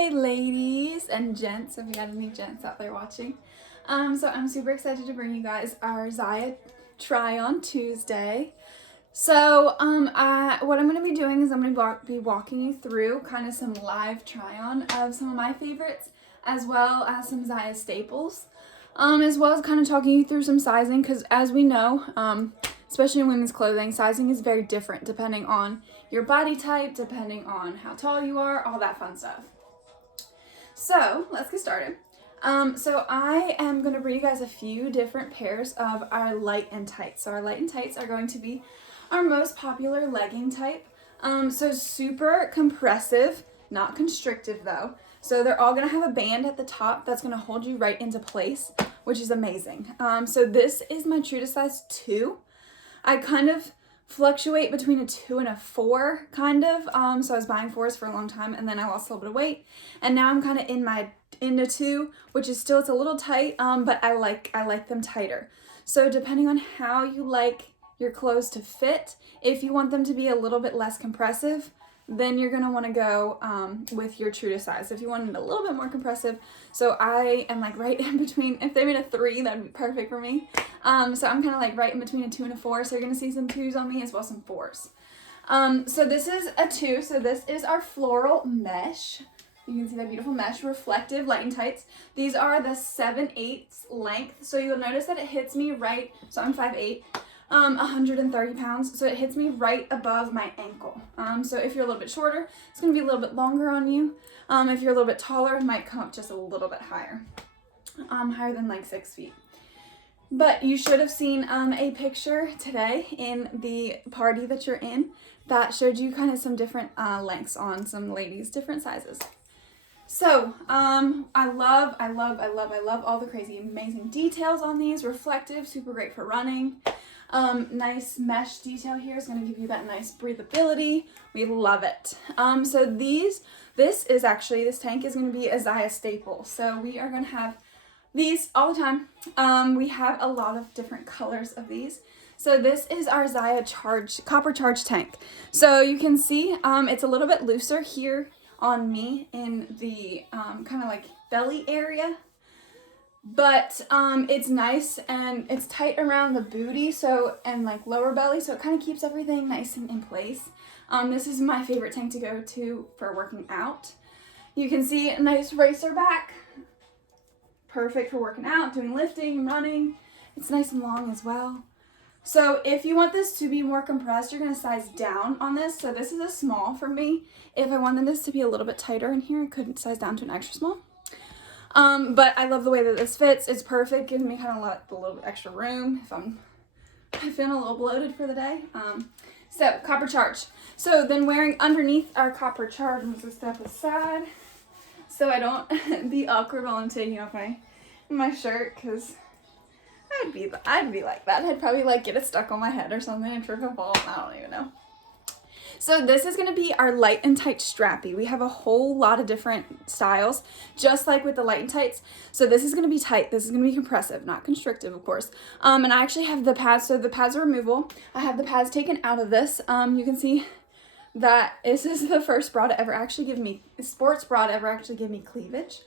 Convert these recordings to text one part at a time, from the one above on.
Hey ladies and gents, if we got any gents out there watching. So I'm super excited to bring you guys our Zyia try on Tuesday. So what I'm going to be doing is I'm going to be walking you through kind of some live try on of some of my favorites, as well as some Zyia staples, as well as kind of talking you through some sizing, because as we know, especially in women's clothing, sizing is very different depending on your body type, depending on how tall you are, all that fun stuff. So let's get started. So I am going to bring you guys a few different pairs of our light and tights. So our light and tights are going to be our most popular legging type. So super compressive, not constrictive though. So they're all going to have a band at the top that's going to hold you right into place, which is amazing. So this is my true to size 2. I kind of fluctuate between a 2 and a 4 kind of. So I was buying 4s for a long time, and then I lost a little bit of weight, and now I'm kind of into 2, which is still, it's a little tight, but I like them tighter. So depending on how you like your clothes to fit, if you want them to be a little bit less compressive, then you're going to want to go with your true to size. If you want it a little bit more compressive, so I am like right in between. If they made a 3, that'd be perfect for me. So I'm kind of like right in between a 2 and a 4, so you're going to see some 2s on me as well as some 4s. So this is a 2, so this is our floral mesh. You can see that beautiful mesh, reflective, light and tights. These are the 7/8 length, so you'll notice that it hits me right, so I'm 5'8", 130 pounds, so it hits me right above my ankle. So if you're a little bit shorter, it's going to be a little bit longer on you. If you're a little bit taller, it might come up just a little bit higher, higher than like 6 feet. But you should have seen a picture today in the party that you're in that showed you kind of some different lengths on some ladies, different sizes. So, I love all the crazy, amazing details on these. Reflective, super great for running. Nice mesh detail here is going to give you that nice breathability. We love it. So this tank is going to be a Zyia staple. So we are going to have these all the time. We have a lot of different colors of these. So this is our Zyia copper charge tank. So you can see it's a little bit looser here on me in the kind of like belly area, but it's nice and it's tight around the booty, so, and like lower belly, so it kind of keeps everything nice and in place. This is my favorite tank to go to for working out. You can see a nice racer back, perfect for working out, doing lifting, running. It's nice and long as well. So if you want this to be more compressed, you're going to size down on this. So this is a small for me. If I wanted this to be a little bit tighter in here, I could size down to an extra small. But I love the way that this fits. It's perfect, giving me kind of a little bit extra room if I'm feeling a little bloated for the day. So copper charge. So then wearing underneath our copper charge, I'm just going to step aside so I don't be awkward while I'm taking off my shirt, because I'd be like that. I'd probably like get it stuck on my head or something and trip and fall. I don't even know. So this is going to be our light and tight strappy. We have a whole lot of different styles, just like with the light and tights. So this is going to be tight. This is going to be compressive, not constrictive, of course. And I actually have the pads. So the pads are removable. I have the pads taken out of this. You can see that this is the first bra to ever actually give me, sports bra to ever actually give me cleavage.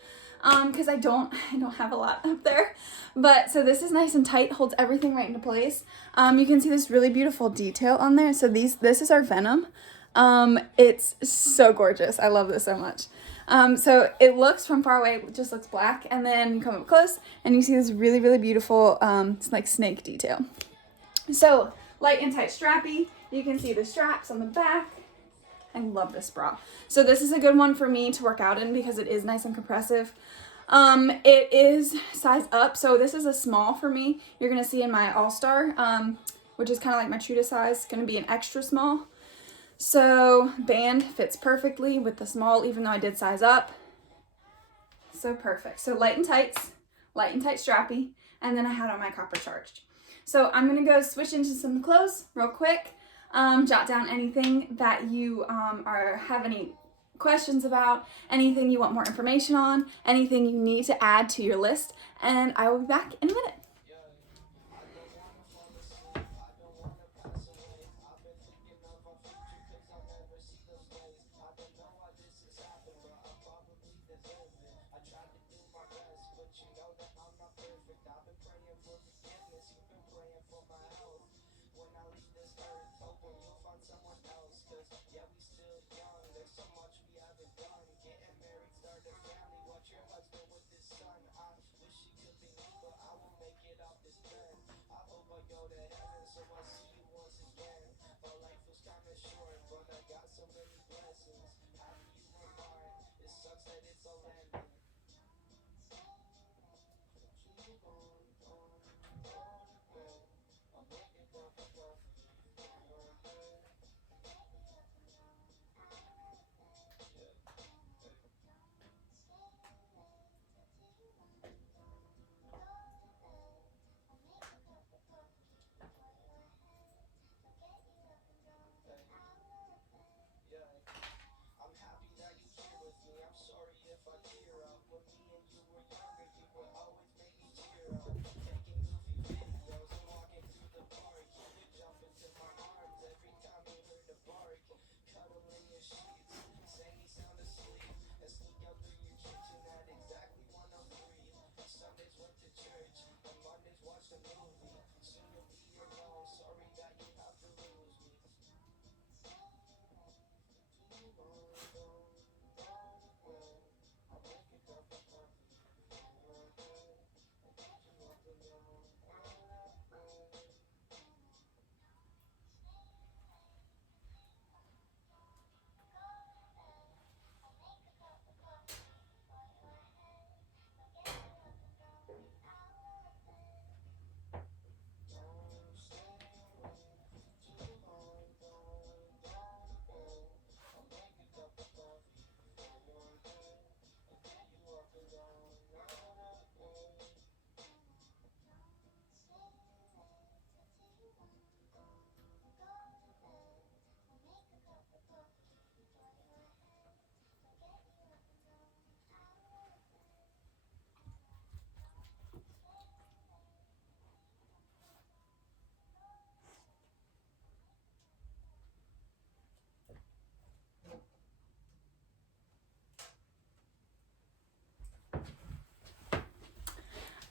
Because I don't have a lot up there, but so this is nice and tight, holds everything right into place. You can see this really beautiful detail on there. So this is our Venom. It's so gorgeous. I love this so much. So it looks from far away, it just looks black, and then you come up close and you see this really, really beautiful, it's like snake detail. So light and tight strappy. You can see the straps on the back. I love this bra. So this is a good one for me to work out in because it is nice and compressive. It is size up, so this is a small for me. You're gonna see in my All-Star, which is kind of like my true to size, gonna be an extra small. So band fits perfectly with the small, even though I did size up. So perfect. So light and tight strappy, and then I had on my copper charged. So I'm gonna go switch into some clothes real quick. Jot down anything that you have any questions about, anything you want more information on, anything you need to add to your list, and I will be back in a minute.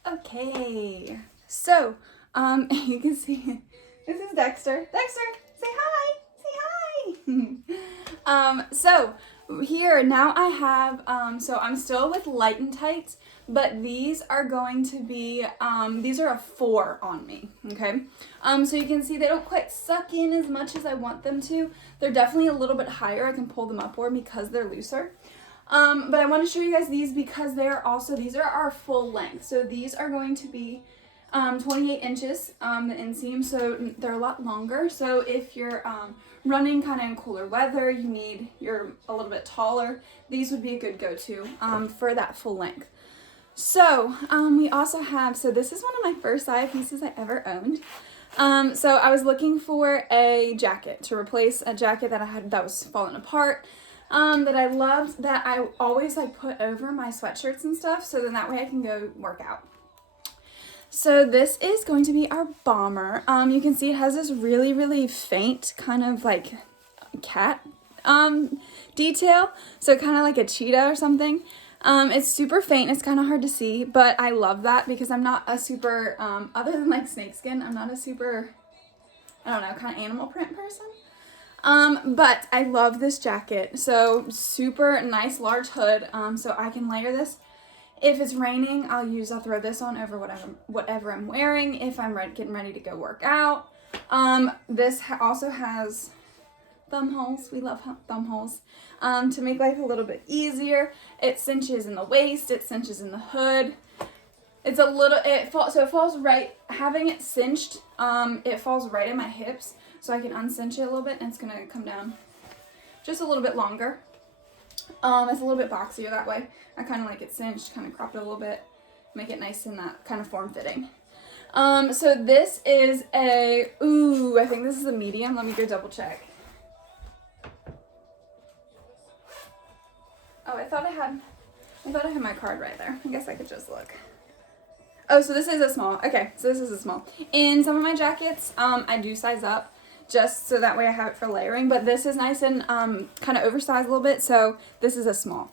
Okay, so you can see this is Dexter. Dexter, say hi. Say hi. So here now I have so I'm still with light and tights, but these are going to be these are a 4 on me. Okay, so you can see they don't quite suck in as much as I want them to. They're definitely a little bit higher. I can pull them upward because they're looser. But I want to show you guys these because they're also, these are our full length. So these are going to be 28 inches, the inseam, so they're a lot longer. So if you're running kind of in cooler weather, you're a little bit taller, these would be a good go-to for that full length. So we also have, so this is one of my first Zyia pieces I ever owned. So I was looking for a jacket to replace a jacket that I had that was falling apart. That I loved, that I always like put over my sweatshirts and stuff, so then that way I can go work out. So this is going to be our bomber. You can see it has this really, really faint kind of like cat detail, so kind of like a cheetah or something. It's super faint, it's kind of hard to see, but I love that because I'm not a super, other than like snakeskin, I'm not a super, I don't know, kind of animal print person. But I love this jacket. So super nice large hood. So I can layer this. If it's raining, I'll throw this on over whatever I'm wearing if I'm getting ready to go work out. This also has thumb holes. We love thumb holes. To make life a little bit easier. It cinches in the waist. It cinches in the hood. It's a little, so it falls right, having it cinched, it falls right in my hips. So I can uncinch it a little bit and it's going to come down just a little bit longer. It's a little bit boxier that way. I kind of like it cinched, kind of crop it a little bit, make it nice and that kind of form-fitting. So this is I think this is a medium. Let me go double check. Oh, I thought I had my card right there. I guess I could just look. Oh, so this is a small. Okay, so this is a small. In some of my jackets, I do size up just so that way I have it for layering, but this is nice and kind of oversized a little bit, so this is a small.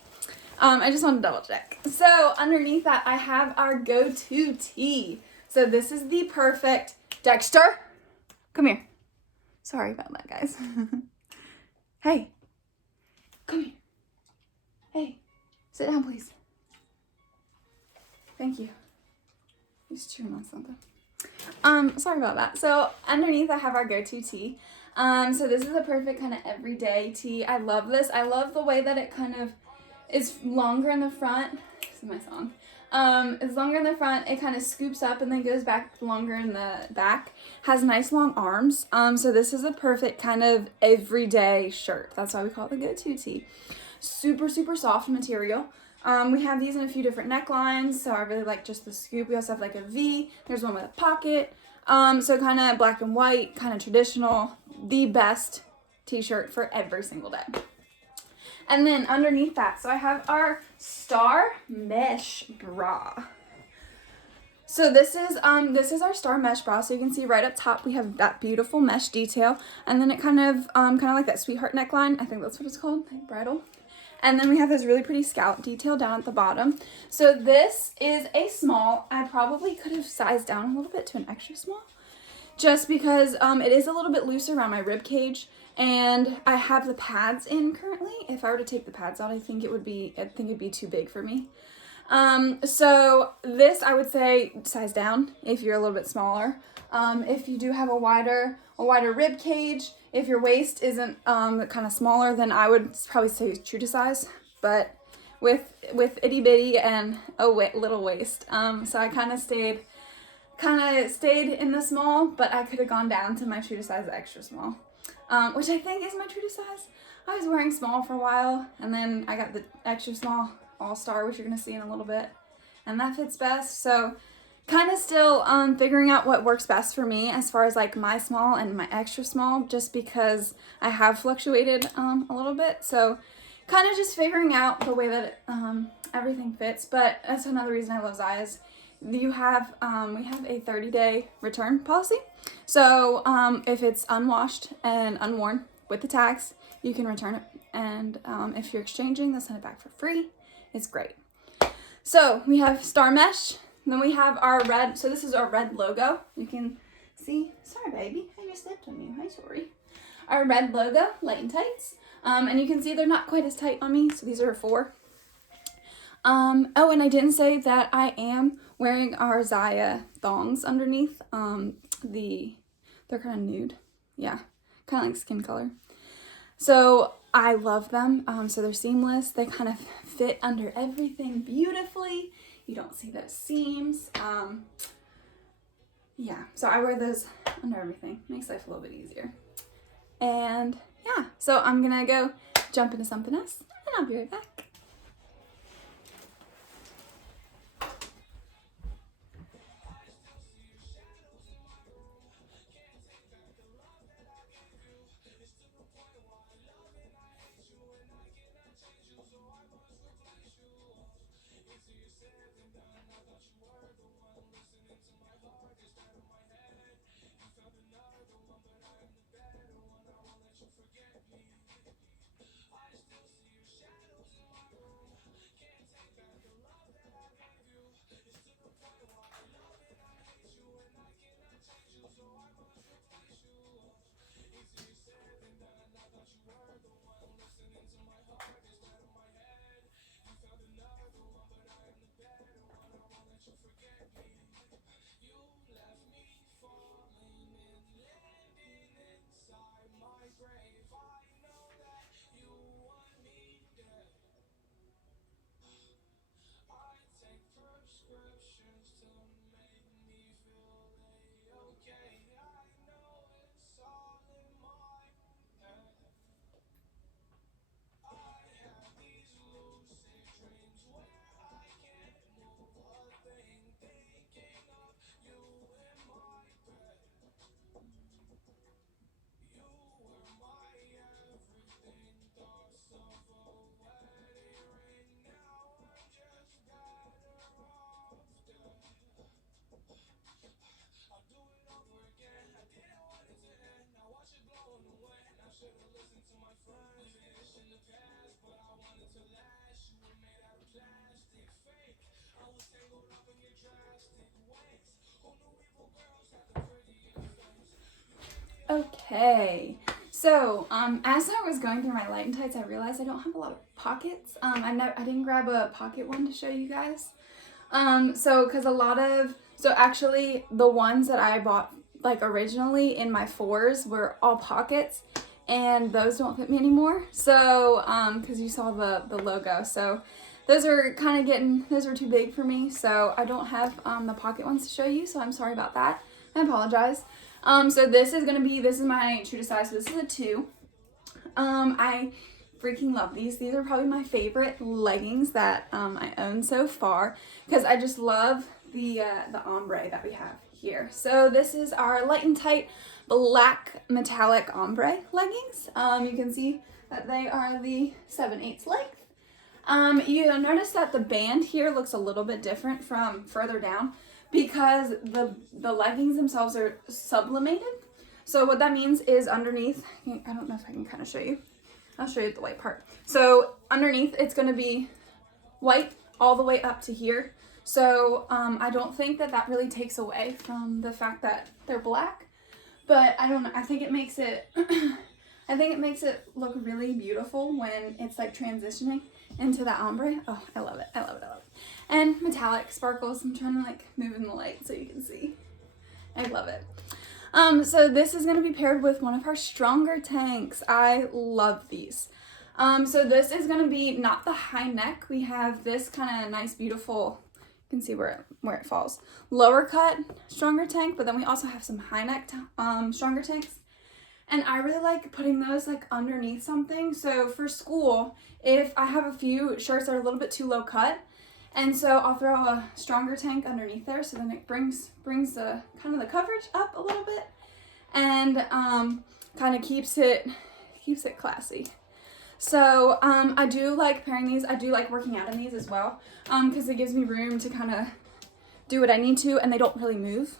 I just want to double check. So underneath that, I have our go-to tee. So this is the perfect, Dexter, come here. Sorry about that, guys. Hey, come here. Hey, sit down, please. Thank you. He's chewing on something. Sorry about that. So underneath I have our go-to tee. So this is a perfect kind of everyday tee. I love this. I love the way that it kind of is longer in the front. This is my song. It's longer in the front. It kind of scoops up and then goes back longer in the back. Has nice long arms. So this is a perfect kind of everyday shirt. That's why we call it the go-to tee. Super, super soft material. We have these in a few different necklines, so I really like just the scoop. We also have like a V. There's one with a pocket. So kind of black and white, kind of traditional. The best t-shirt for every single day. And then underneath that, so I have our Star Mesh bra. So this is our Star Mesh bra. So you can see right up top we have that beautiful mesh detail, and then it kind of like that sweetheart neckline. I think that's what it's called, like bridal. And then we have this really pretty scallop detail down at the bottom. So this is a small. I probably could have sized down a little bit to an extra small, just because it is a little bit looser around my rib cage, and I have the pads in currently. If I were to take the pads out, I think it'd be too big for me. So this, I would say size down if you're a little bit smaller. If you do have a wider rib cage, if your waist isn't kind of smaller, then I would probably say true to size. But with itty bitty and a little waist, so I kind of stayed in the small, but I could have gone down to my true to size extra small, which I think is my true to size. I was wearing small for a while, and then I got the extra small all-star, which you're gonna see in a little bit, and that fits best. So kind of still figuring out what works best for me as far as like my small and my extra small, just because I have fluctuated a little bit. So kind of just figuring out the way that everything fits. But that's another reason I love Zyia's. We have a 30-day return policy. So if it's unwashed and unworn with the tags, you can return it. And if you're exchanging, they'll send it back for free. It's great. So we have Star Mesh. Then we have our red. So this is our red logo. You can see. Sorry, baby. I just stepped on you. I'm sorry. Our red logo, light and tights. And you can see they're not quite as tight on me. So these are 4. Oh, and I didn't say that I am wearing our Zyia thongs underneath. They're kind of nude. Yeah, kind of like skin color. So I love them. So they're seamless. They kind of fit under everything beautifully. You don't see those seams. Yeah, so I wear those under everything. Makes life a little bit easier. And yeah, so I'm gonna go jump into something else, and I'll be right back. Okay, so as I was going through my light and tights, I realized I don't have a lot of pockets. I didn't grab a pocket one to show you guys. So actually the ones that I bought like originally in my 4s were all pockets, and those don't fit me anymore. So because you saw the logo, so those are too big for me. So I don't have the pocket ones to show you. So I'm sorry about that. I apologize. So this is my true to size. So this is a 2. I freaking love these. These are probably my favorite leggings that I own so far, because I just love the ombre that we have here. So this is our light and tight black metallic ombre leggings. You can see that they are the 7/8 length. You'll notice that the band here looks a little bit different from further down because the leggings themselves are sublimated. So what that means is underneath, I don't know if I can kind of show you. I'll show you the white part. So underneath it's going to be white all the way up to here. So I don't think that really takes away from the fact that they're black, but I don't know. I think it makes it I think it makes it look really beautiful when it's like transitioning into that ombre. Oh, I love it. I love it. I love it. And metallic sparkles. I'm trying to like move in the light so you can see. I love it. So this is going to be paired with one of our stronger tanks. I love these. So this is going to be not the high neck. We have this kind of nice, beautiful, you can see where it falls, lower cut stronger tank, but then we also have some high neck stronger tanks. And I really like putting those like underneath something. So for school, if I have a few shirts that are a little bit too low cut, and so I'll throw a stronger tank underneath there, so then it brings the kind of the coverage up a little bit, and kind of keeps it classy. So I do like pairing these. I do like working out in these as well, because it gives me room to kind of do what I need to, and they don't really move.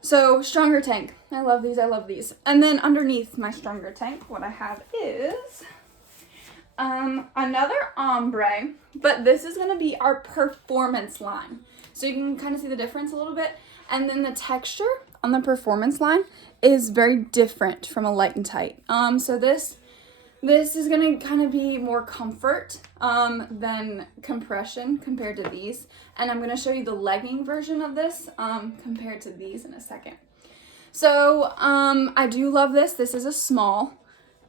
So stronger tank, I love these, I love these. And then underneath my stronger tank, what I have is another ombre, but this is gonna be our performance line. So you can kind of see the difference a little bit. And then the texture on the performance line is very different from a light and tight. So this is gonna kind of be more comfort than compression compared to these. And I'm gonna show you the legging version of this compared to these in a second. So I do love this. This is a small,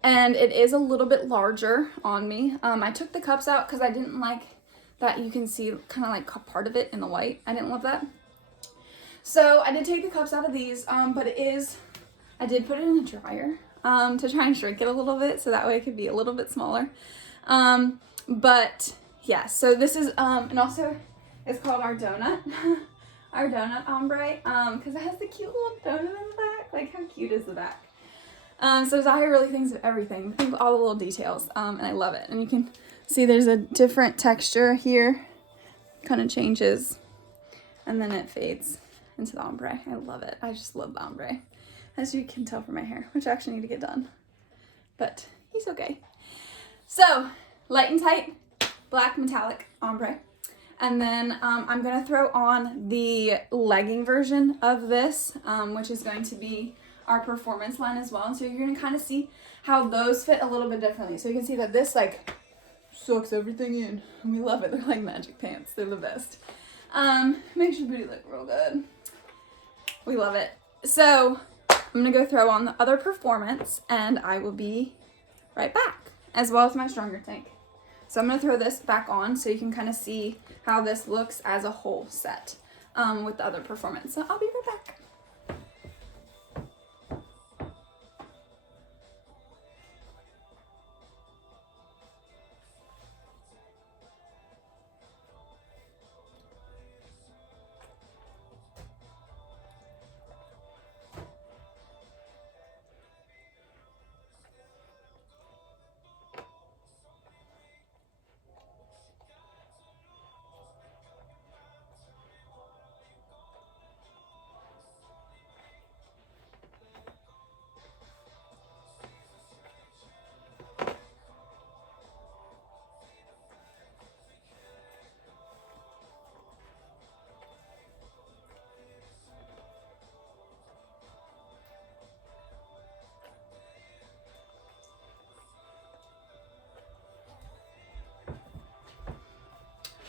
and it is a little bit larger on me. I took the cups out because I didn't like that you can see kind of like part of it in the white. I didn't love that. So I did take the cups out of these, but I did put it in the dryer to try and shrink it a little bit so that way it could be a little bit smaller. But yeah, so this is, and also it's called our donut, our donut ombre, because it has the cute little donut in the back. Like, how cute is the back? So Zyia really thinks of everything, thinks of all the little details, and I love it. And you can see there's a different texture here, kind of changes, and then it fades into the ombre. I love it. I just love the ombre, as you can tell from my hair, which I actually need to get done, but he's okay. So light and tight, black metallic ombre. And then I'm going to throw on the legging version of this, which is going to be our performance line as well. And so you're going to kind of see how those fit a little bit differently. So you can see that this like soaks everything in. And we love it. They're like magic pants. They're the best. Makes your booty look real good. We love it. So I'm going to go throw on the other performance, and I will be right back, as well as my stronger tank. So I'm going to throw this back on so you can kind of see how this looks as a whole set with the other performance. So I'll be right back.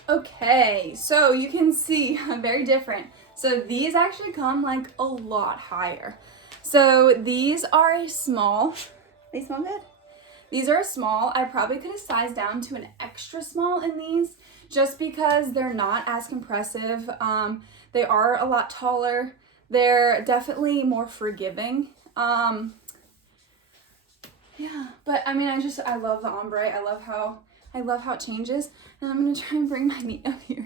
Okay, so you can see very different. So these actually come like a lot higher. So these are a small. They smell good. These are a small. I probably could have sized down to an extra small in these just because they're not as compressive. They are a lot taller. They're definitely more forgiving. Yeah, but I mean, I love the ombre. I love how it changes. And I'm gonna try and bring my knee up here.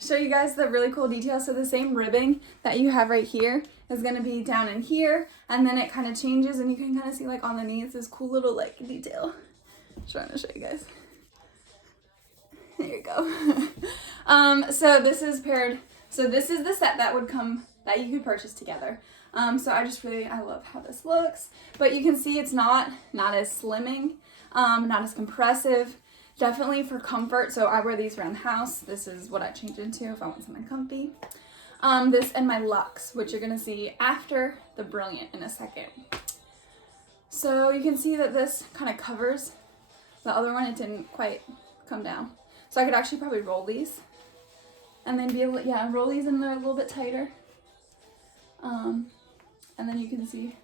show you guys the really cool details. So the same ribbing that you have right here is going to be down in here, and then it kind of changes, and you can kind of see like on the knees this cool little like detail. I'm trying to show you guys. There you go. So this is paired. So this is the set that would come that you could purchase together. So I love how this looks, but you can see it's not as slimming, not as compressive, definitely for comfort. So I wear these around the house. This is what I change into if I want something comfy. This and my Luxe, which you're gonna see after the Brilliant in a second. So you can see that this kind of covers the other one. It didn't quite come down. So I could actually probably roll these and then be able to, roll these in there a little bit tighter. And then you can see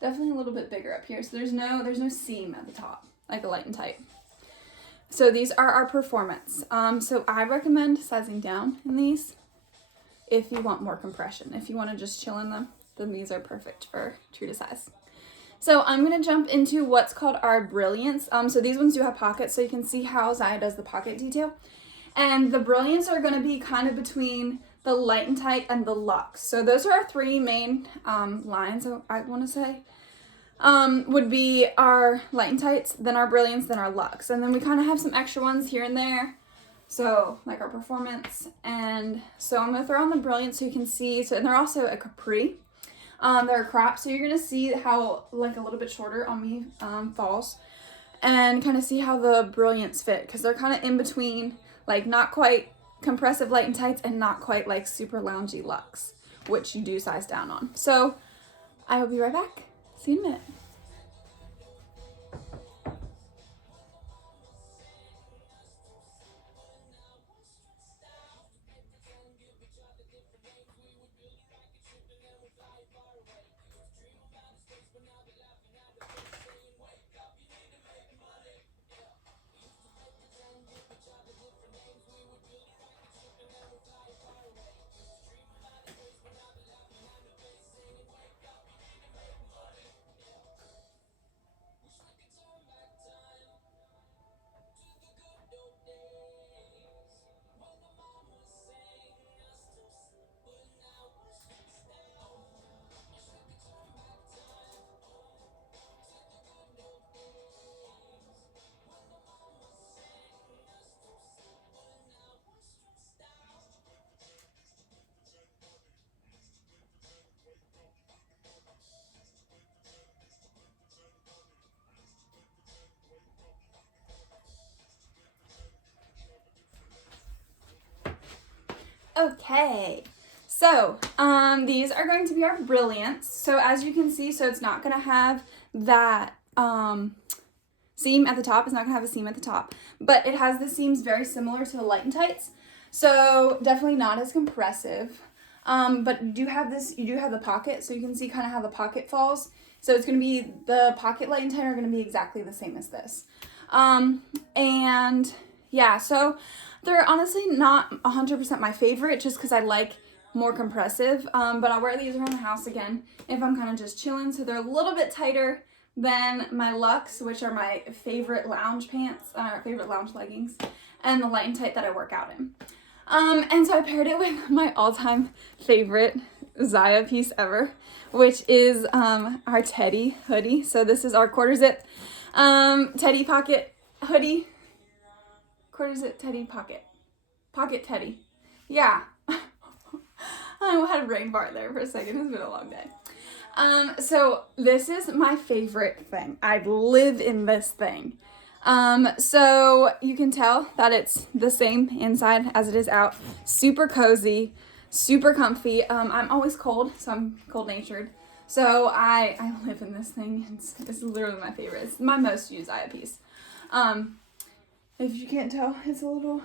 definitely a little bit bigger up here. So there's no seam at the top, like a Light and Tight. So these are our Performance. So I recommend sizing down in these if you want more compression. If you want to just chill in them, then these are perfect for true to size. So I'm going to jump into what's called our Brilliants. So these ones do have pockets, so you can see how Zyia does the pocket detail. And the Brilliants are going to be kind of between the Light and Tight and the Luxe. So those are our three main lines, I want to say. Would be our Light and Tights, then our Brilliants, then our Luxe. And then we kind of have some extra ones here and there. So like our Performance. And so I'm going to throw on the Brilliants so you can see. So, and they're also a capri. They're a crop, so you're going to see how like a little bit shorter on me falls, and kind of see how the Brilliants fit, because they're kind of in between, like not quite compressive Light and Tights and not quite like super loungy Luxe, which you do size down on. So I will be right back. See you in a minute. Okay, so these are going to be our Brilliants. So as you can see, so it's not going to have that seam at the top. It's not going to have a seam at the top, but it has the seams very similar to the Light and Tights. So definitely not as compressive, but you do have the pocket, so you can see kind of how the pocket falls. So it's going to be, the pocket Light and Tight are going to be exactly the same as this. And yeah, so they're honestly not 100% my favorite, just because I like more compressive, but I'll wear these around the house again if I'm kind of just chilling. So they're a little bit tighter than my Luxe, which are my favorite lounge pants, favorite lounge leggings, and the Light and Tight that I work out in. And so I paired it with my all-time favorite Zyia piece ever, which is our Teddy hoodie. So this is our quarter zip Teddy pocket hoodie. Quarter zip Teddy pocket Teddy. Yeah. I had a brain fart there for a second. It's been a long day. So this is my favorite thing. I live in this thing. So you can tell that it's the same inside as it is out. Super cozy, super comfy. I'm always cold, so I'm cold-natured. So I live in this thing. It's literally my favorite. It's my most used Zyia piece. If you can't tell, it's a little...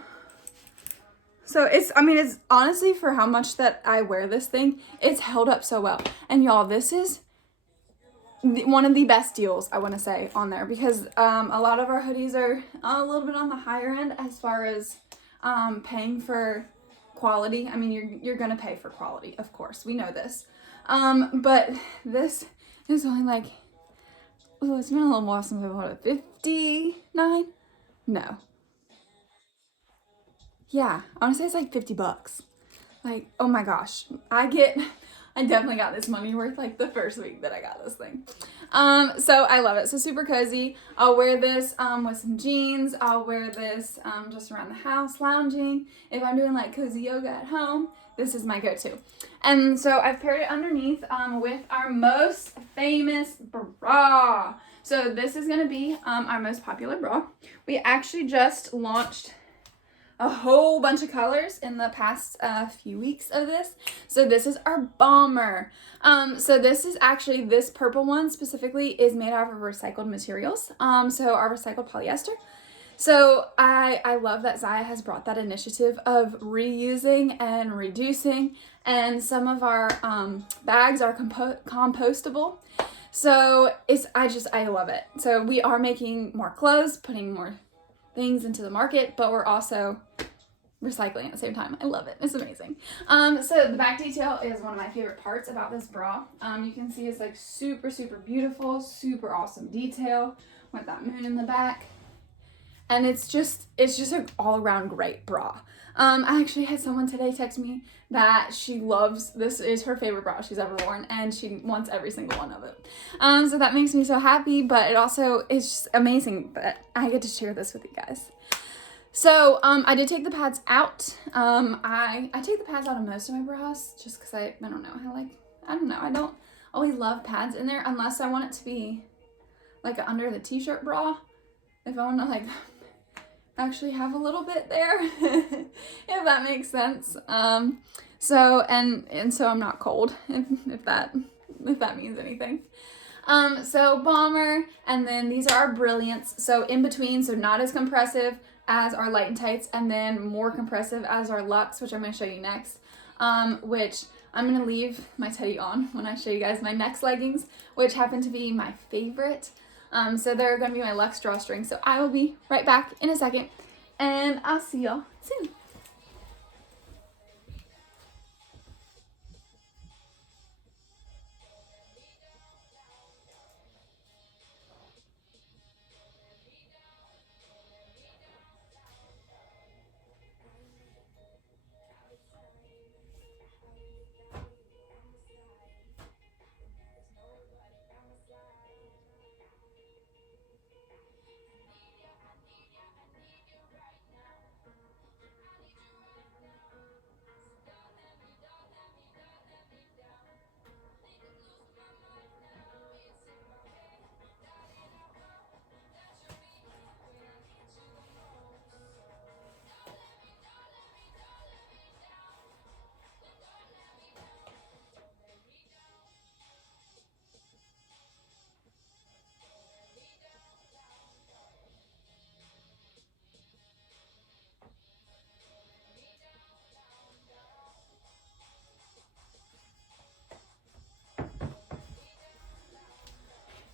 So it's honestly, for how much that I wear this thing, it's held up so well. And y'all, this is one of the best deals, I want to say, on there, because a lot of our hoodies are a little bit on the higher end as far as paying for quality. I mean, you're going to pay for quality, of course. We know this. But this is only like, oh, it's been a little more since I bought it. $59? No. yeah, I want to say it's like $50. Like, oh my gosh, I definitely got this money worth like the first week that I got this thing. So I love it. So super cozy. I'll wear this with some jeans. I'll wear this just around the house, lounging. If I'm doing like cozy yoga at home, this is my go-to. And so I've paired it underneath with our most famous bra. So this is gonna be our most popular bra. We actually just launched a whole bunch of colors in the past few weeks of this. So this is our bomber. So this is actually, this purple one specifically is made out of recycled materials. So our recycled polyester. So I love that Zyia has brought that initiative of reusing and reducing, and some of our bags are compostable. So I love it. So we are making more clothes, putting more things into the market, but we're also recycling at the same time. I love it. It's amazing. So the back detail is one of my favorite parts about this bra. You can see it's like super, super beautiful, super awesome detail with that moon in the back. And it's just an all-around great bra. I actually had someone today text me that she loves, this is her favorite bra she's ever worn, and she wants every single one of it. So that makes me so happy, but it also is just amazing that I get to share this with you guys. So I did take the pads out. I take the pads out of most of my bras just because I don't know, I don't always love pads in there unless I want it to be like an under the t-shirt bra. If I want to like actually have a little bit there, if that makes sense. So I'm not cold, if that means anything. So bomber, and then these are our brilliants. So in between, so not as compressive as our light and tights, and then more compressive as our luxe, which I'm going to show you next. Which I'm going to leave my teddy on when I show you guys my next leggings, which happen to be my favorite. So they're going to be my luxe drawstring. So I will be right back in a second, and I'll see y'all soon.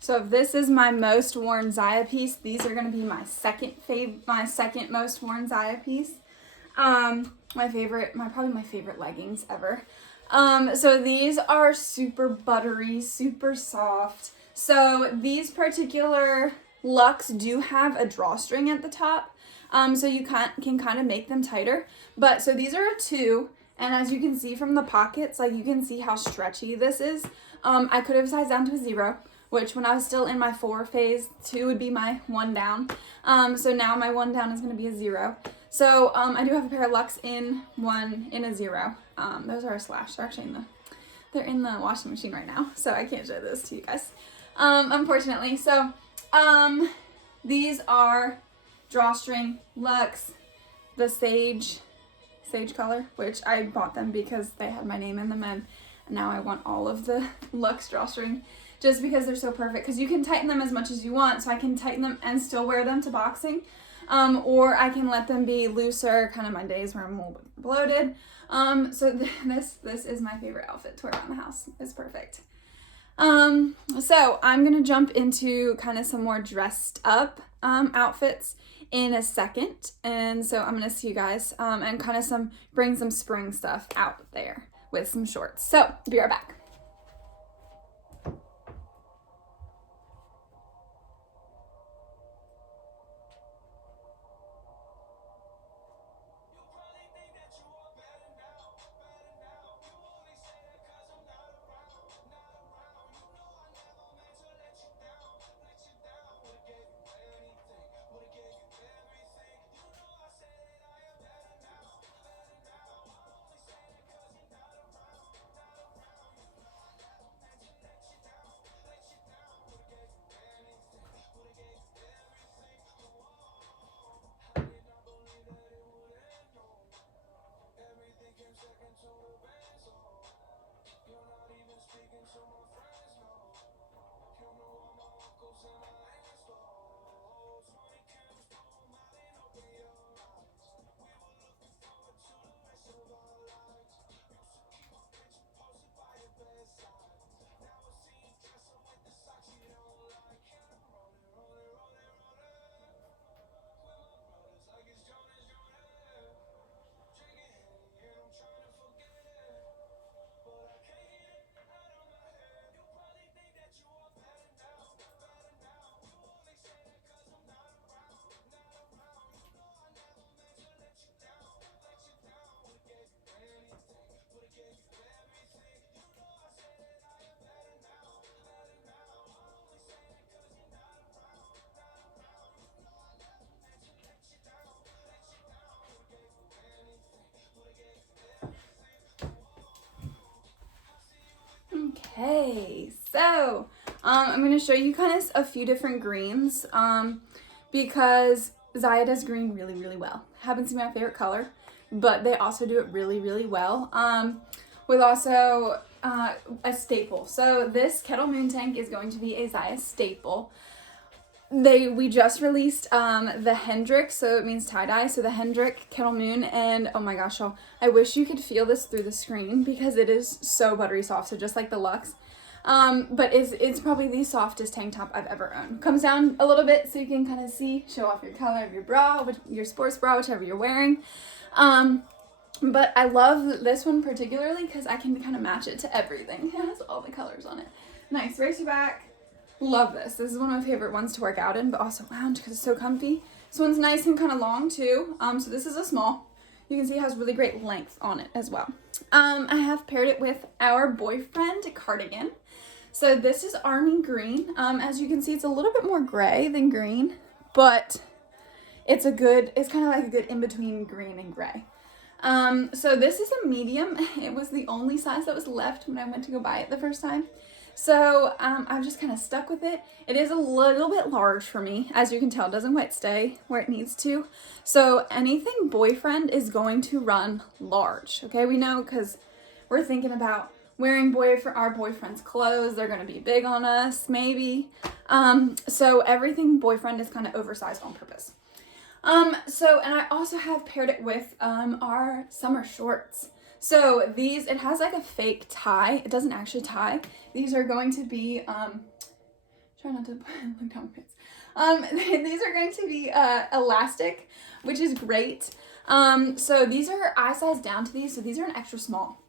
So if this is my most worn Zyia piece, these are going to be my second most worn Zyia piece. Probably my favorite leggings ever. So these are super buttery, super soft. So these particular luxe do have a drawstring at the top. So you can kind of make them tighter. But so these are a 2, and as you can see from the pockets, like you can see how stretchy this is. I could have sized down to a 0. Which when I was still in my 4 phase, 2 would be my 1 down. So now my 1 down is going to be a 0. So I do have a pair of Luxe in a 0. Those are a slash. They're in the washing machine right now, so I can't show those to you guys, unfortunately. So these are drawstring Luxe, the sage color, which I bought them because they had my name in them, and now I want all of the Luxe drawstring. Just because they're so perfect, because you can tighten them as much as you want, so I can tighten them and still wear them to boxing, or I can let them be looser, kind of my days where I'm a little bit bloated. So this is my favorite outfit to wear around the house. It's perfect. So I'm gonna jump into kind of some more dressed up outfits in a second, and so I'm gonna see you guys and kind of bring some spring stuff out there with some shorts. So be right back. Okay, so I'm going to show you kind of a few different greens because Zyia does green really, really well. Happens to be my favorite color, but they also do it really, really well with also a staple. So this Kettle Moon tank is going to be a Zyia staple. We just released the Hendrick, so it means tie-dye, so the Hendrick Kettle Moon, and oh my gosh, y'all, I wish you could feel this through the screen because it is so buttery soft, so just like the Luxe. But it's probably the softest tank top I've ever owned. Comes down a little bit so you can kind of show off your color of your bra, your sports bra, whichever you're wearing. But I love this one particularly because I can kind of match it to everything. It has all the colors on it. Nice, race your back. Love this. This is one of my favorite ones to work out in, but also lounge because it's so comfy. This one's nice and kind of long too. So this is a small. You can see it has really great length on it as well. I have paired it with our boyfriend cardigan. So this is army green. As you can see, it's a little bit more gray than green, but it's kind of like a good in-between green and gray. So this is a medium. It was the only size that was left when I went to go buy it the first time. So I've just kind of stuck with it. It is a little bit large for me. As you can tell, it doesn't quite stay where it needs to. So anything boyfriend is going to run large. Okay, we know because we're thinking about wearing our boyfriend's clothes. They're going to be big on us, maybe. So everything boyfriend is kind of oversized on purpose. And I also have paired it with our summer shorts. So it has like a fake tie. It doesn't actually tie. These are going to be, try not to look down my pants. These are going to be elastic, which is great. So I size down to these. So these are an extra small.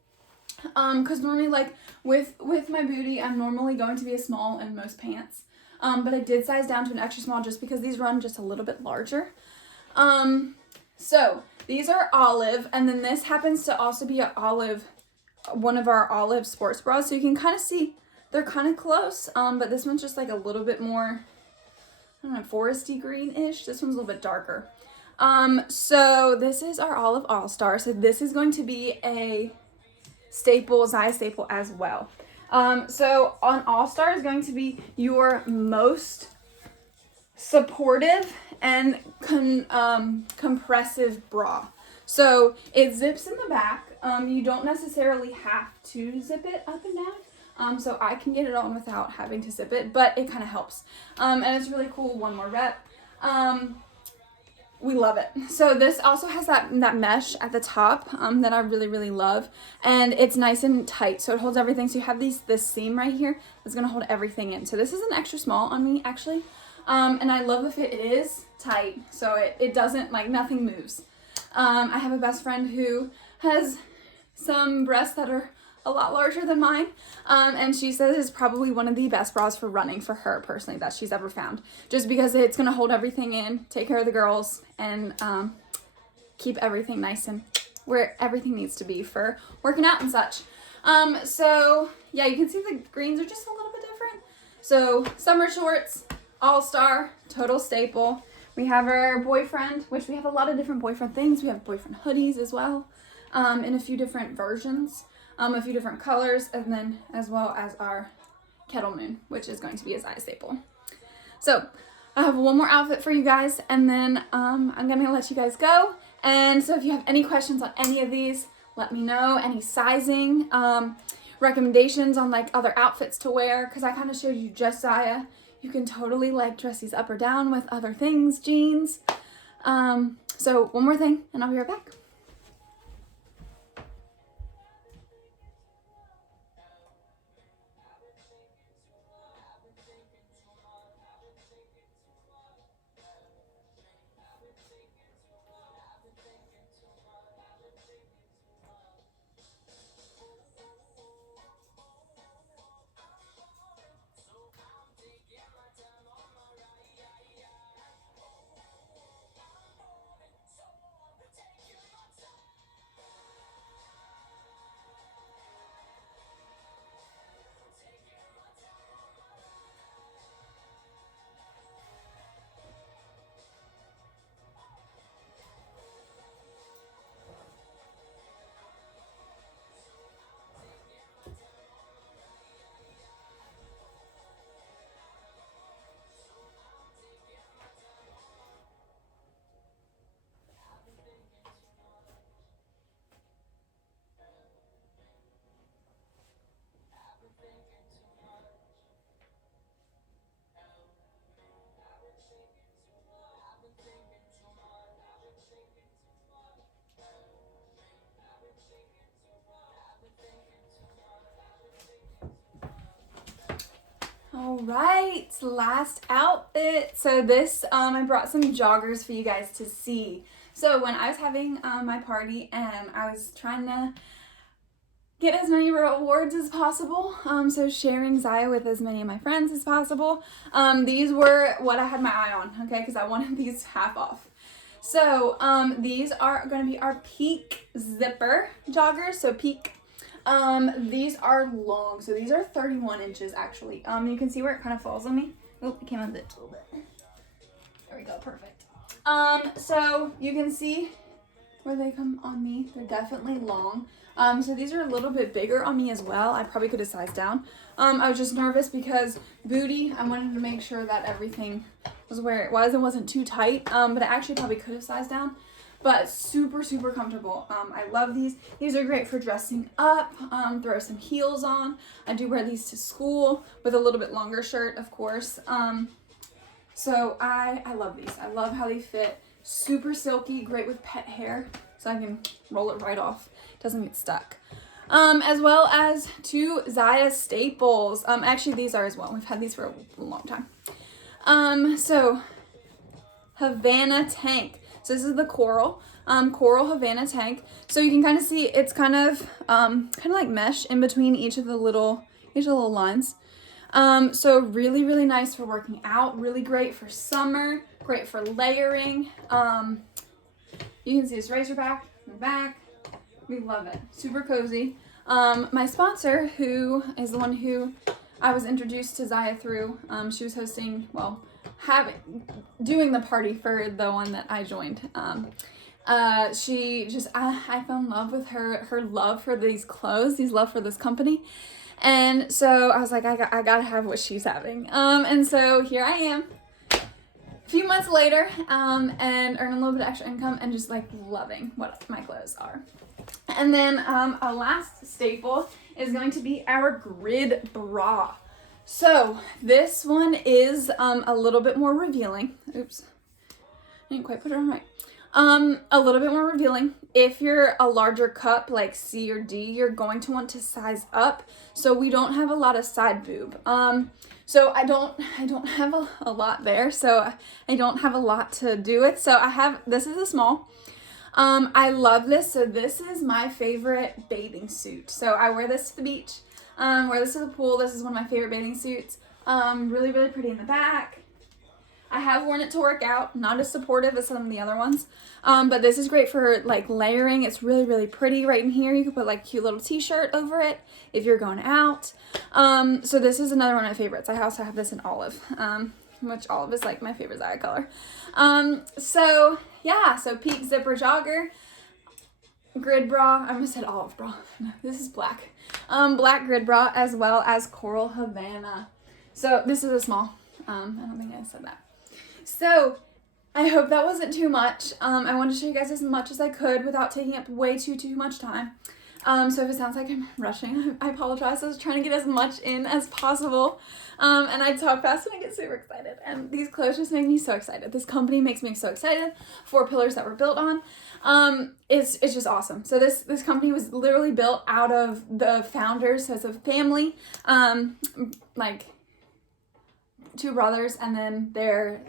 Cause normally like with my booty, I'm normally going to be a small in most pants. But I did size down to an extra small just because these run just a little bit larger. So these are olive, and then this happens to also be one of our olive sports bras. So you can kind of see they're kind of close, but this one's just like a little bit more, I don't know, foresty green-ish. This one's a little bit darker. So this is our olive all-star. So this is going to be a Zyia staple as well. So on all-star is going to be your most supportive and compressive bra. So it zips in the back. You don't necessarily have to zip it up and down. So I can get it on without having to zip it, but it kind of helps. And it's really cool. One more rep. We love it. So this also has that mesh at the top that I really, really love. And it's nice and tight, so it holds everything. So you have this seam right here that's going to hold everything in. So this is an extra small on me, actually. And I love the fit. It is tight, so it doesn't, like, nothing moves. I have a best friend who has some breasts that are a lot larger than mine, and she says it's probably one of the best bras for running for her personally that she's ever found, just because it's going to hold everything in, take care of the girls, and keep everything nice and where everything needs to be for working out and such. So yeah, you can see the greens are just a little bit different. So summer shorts, all-star, total staple. We have our boyfriend, which we have a lot of different boyfriend things. We have boyfriend hoodies as well, in a few different versions, a few different colors, and then as well as our Kettle Moon, which is going to be a Zyia staple. So I have one more outfit for you guys, and then I'm gonna let you guys go. And so if you have any questions on any of these, let me know. Any sizing, recommendations on like other outfits to wear, because I kind of showed you just Zyia. You can totally like dress these up or down with other things, jeans. So one more thing and I'll be right back. All right, last outfit. So this, I brought some joggers for you guys to see. So when I was having my party and I was trying to get as many rewards as possible, so sharing Zyia with as many of my friends as possible, these were what I had my eye on, okay, because I wanted these half off. So these are going to be our peak zipper joggers, so peak. These are long, so these are 31 inches actually. You can see where it kind of falls on me. Oh, it came unzipped a little bit. There we go, perfect. So you can see where they come on me. They're definitely long. So these are a little bit bigger on me as well. I probably could have sized down. I was just nervous because booty, I wanted to make sure that everything was where it was. It wasn't too tight, but I actually probably could have sized down. But super, super comfortable. I love these. These are great for dressing up, throw some heels on. I do wear these to school with a little bit longer shirt, of course. So I love these. I love how they fit. Super silky, great with pet hair, so I can roll it right off. It doesn't get stuck. As well as two Zyia staples. Actually, these are as well. We've had these for a long time. So Havana tank. So this is the coral Havana tank. So you can kind of see it's kind of like mesh in between each of the little lines. So really, really nice for working out. Really great for summer. Great for layering. You can see this razor back in the back. We love it. Super cozy. My sponsor, who is the one who I was introduced to Zyia through, she was hosting, well, doing the party for the one that I joined. She just, I fell in love with her love for these clothes, love for this company. And so I was like, I gotta have what she's having. And so here I am, a few months later, and earning a little bit of extra income and just like loving what my clothes are. And then our last staple is going to be our grid bra. So this one is a little bit more revealing. Oops, I didn't quite put it on right. A little bit more revealing. If you're a larger cup like C or D, you're going to want to size up. So we don't have a lot of side boob. So I don't have a lot there. So I don't have a lot to do with. So this is a small. I love this. So this is my favorite bathing suit. So I wear this to the beach. Wear this to the pool. This is one of my favorite bathing suits. Really, really pretty in the back. I have worn it to work out, not as supportive as some of the other ones. But this is great for like layering. It's really, really pretty right in here. You could put like a cute little t-shirt over it if you're going out. So this is another one of my favorites. I also have this in olive, which olive is like my favorite Zyia color. So yeah, so peak zipper jogger, grid bra. I almost said olive bra. No, this is black. Black grid bra as well as coral Havana. So this is a small. I don't think I said that. So I hope that wasn't too much. I wanted to show you guys as much as I could without taking up way too much time. So if it sounds like I'm rushing, I apologize. I was trying to get as much in as possible. And I talk fast and I get super excited. And these clothes just make me so excited. This company makes me so excited. 4 pillars that we're built on. It's just awesome. So this company was literally built out of the founders. So it's a family, like 2 brothers and then their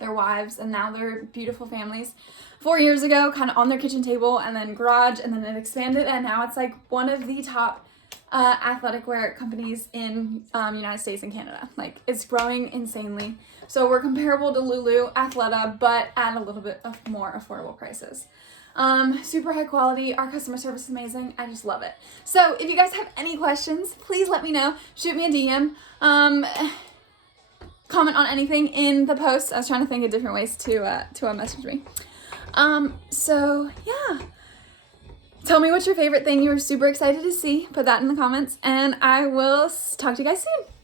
wives, and now they're beautiful families. 4 years ago, kind of on their kitchen table, and then garage, and then it expanded, and now it's like one of the top athletic wear companies in United States and Canada. Like, it's growing insanely. So we're comparable to Lulu, Athleta, but at a little bit of more affordable prices. Super high quality. Our customer service is amazing. I just love it. So if you guys have any questions, please let me know. Shoot me a DM. Comment on anything in the post. I was trying to think of different ways to message me. So yeah, tell me what's your favorite thing you were super excited to see. Put that in the comments, and I will talk to you guys soon.